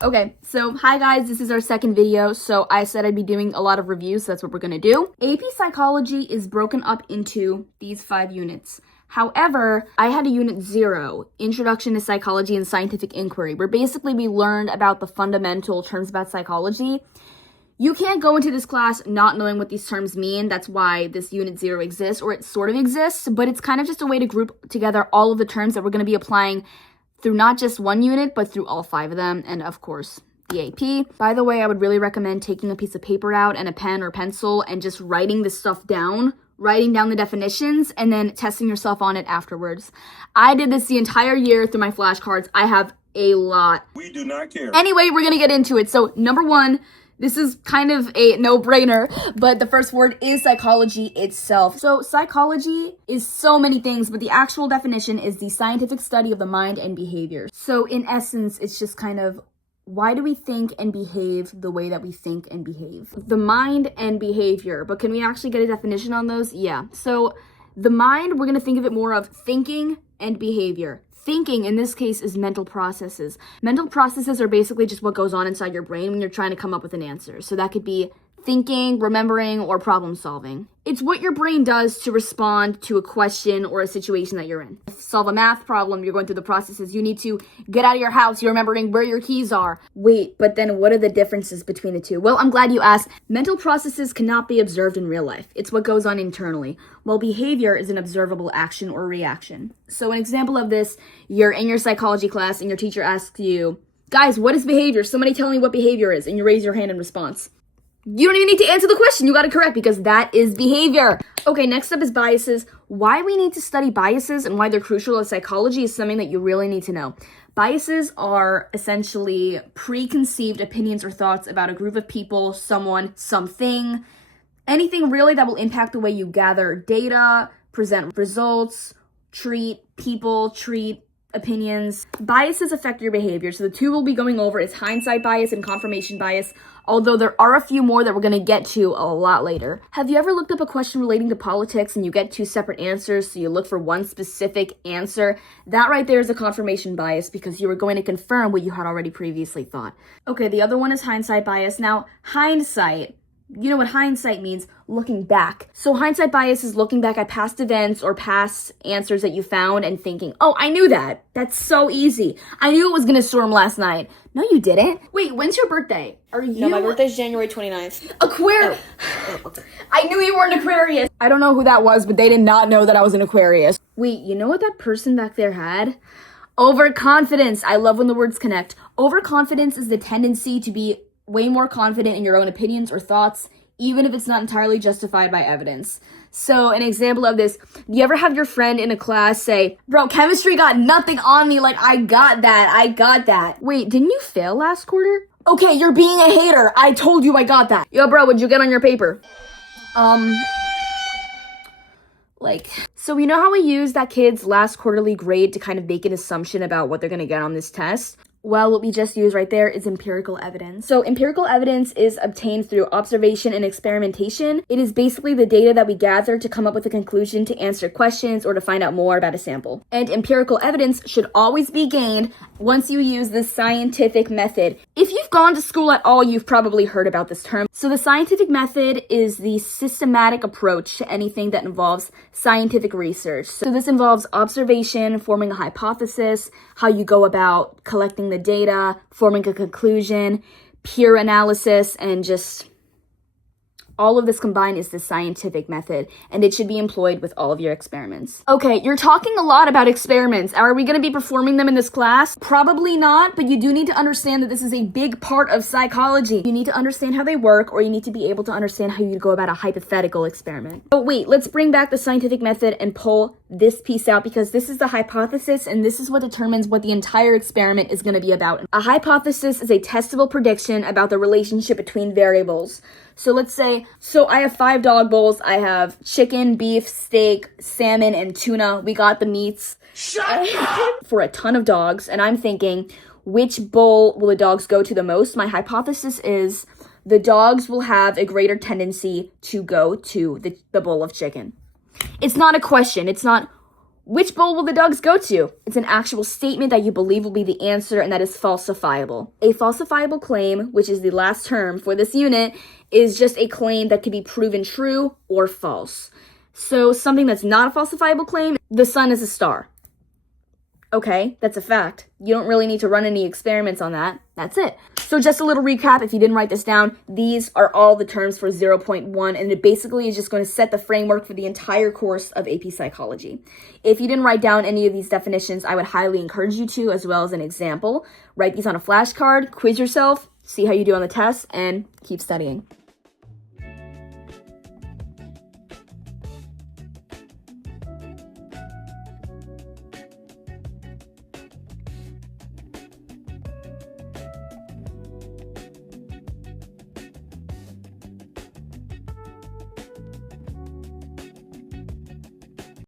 Okay, so hi guys, this is our second video. So I said I'd be doing a lot of reviews, so that's what we're gonna do. AP Psychology is broken up into these 5 units. However, I had a unit 0, Introduction to Psychology and Scientific Inquiry, where basically we learned about the fundamental terms about psychology. You can't go into this class not knowing what these terms mean. That's why this unit 0 exists, or it sort of exists, but it's kind of just a way to group together all of the terms that we're going to be applying through not just one unit, but through all 5 of them, and of course, the AP. By the way, I would really recommend taking a piece of paper out and a pen or pencil and just writing this stuff down, writing down the definitions, and then testing yourself on it afterwards. I did this the entire year through my flashcards. I have a lot. We do not care. Anyway, we're going to get into it. So, number 1, this is kind of a no-brainer, but the first word is psychology itself. So psychology is so many things, but the actual definition is the scientific study of the mind and behavior. So in essence, it's just kind of, why do we think and behave the way that we think and behave? The mind and behavior, but can we actually get a definition on those? Yeah. So the mind, we're going to think of it more of thinking and behavior. Thinking, in this case, is mental processes. Mental processes are basically just what goes on inside your brain when you're trying to come up with an answer. So that could be thinking, remembering, or problem solving. It's what your brain does to respond to a question or a situation that you're in. Solve a math problem, you're going through the processes. You need to get out of your house, you're remembering where your keys are. Wait, but then what are the differences between the two? Well, I'm glad you asked. Mental processes cannot be observed in real life. It's what goes on internally, while behavior is an observable action or reaction. So an example of this, you're in your psychology class and your teacher asks you, guys, what is behavior? Somebody tell me what behavior is, and you raise your hand in response. You don't even need to answer the question. You got it correct because that is behavior. Okay, next up is biases. Why we need to study biases and why they're crucial in psychology is something that you really need to know. Biases are essentially preconceived opinions or thoughts about a group of people, someone, something, anything really that will impact the way you gather data, present results, treat people, treat opinions. Biases affect your behavior. So the 2 we'll be going over is hindsight bias and confirmation bias, although there are a few more that we're going to get to a lot later. Have you ever looked up a question relating to politics and you get 2 separate answers, so you look for one specific answer? That right there is a confirmation bias because you were going to confirm what you had already previously thought. Okay, the other one is hindsight bias. Now, hindsight, you know what hindsight means? Looking back. So hindsight bias is looking back at past events or past answers that you found and thinking, oh, I knew that. That's so easy. I knew it was going to storm last night. No, you didn't. Wait, when's your birthday? Are you... No, my birthday's January 29th. Aquarius. Oh, okay. I knew you were an Aquarius. I don't know who that was, but they did not know that I was an Aquarius. Wait, you know what that person back there had? Overconfidence. I love when the words connect. Overconfidence is the tendency to be way more confident in your own opinions or thoughts, even if it's not entirely justified by evidence. So an example of this, you ever have your friend in a class say, bro, chemistry got nothing on me, like I got that. Wait, didn't you fail last quarter? Okay, you're being a hater. I told you I got that. Yo, bro, what'd you get on your paper? So you know how we use that kid's last quarterly grade to kind of make an assumption about what they're gonna get on this test? Well, what we just used right there is empirical evidence. So empirical evidence is obtained through observation and experimentation. It is basically the data that we gather to come up with a conclusion to answer questions or to find out more about a sample. And empirical evidence should always be gained once you use the scientific method. If you've gone to school at all, you've probably heard about this term. So the scientific method is the systematic approach to anything that involves scientific research. So this involves observation, forming a hypothesis, how you go about collecting the data, forming a conclusion, peer analysis, and just all of this combined is the scientific method, and it should be employed with all of your experiments. Okay, you're talking a lot about experiments. Are we going to be performing them in this class? Probably not, but you do need to understand that this is a big part of psychology. You need to understand how they work, or you need to be able to understand how you go about a hypothetical experiment. Oh wait, let's bring back the scientific method and pull this piece out because this is the hypothesis, and this is what determines what the entire experiment is going to be about. A hypothesis is a testable prediction about the relationship between variables. So let's say, I have 5 dog bowls. I have chicken, beef, steak, salmon, and tuna. We got the meats. Shut up! For a ton of dogs. And I'm thinking, which bowl will the dogs go to the most? My hypothesis is the dogs will have a greater tendency to go to the bowl of chicken. It's not a question. It's not, Which bowl will the dogs go to? It's an actual statement that you believe will be the answer and that is falsifiable. A falsifiable claim, which is the last term for this unit, is just a claim that can be proven true or false. So something that's not a falsifiable claim, the sun is a star. Okay, that's a fact. You don't really need to run any experiments on that. That's it. So just a little recap, if you didn't write this down, these are all the terms for 0.1, and it basically is just going to set the framework for the entire course of AP Psychology. If you didn't write down any of these definitions, I would highly encourage you to, as well as an example. Write these on a flashcard, quiz yourself, see how you do on the test, and keep studying.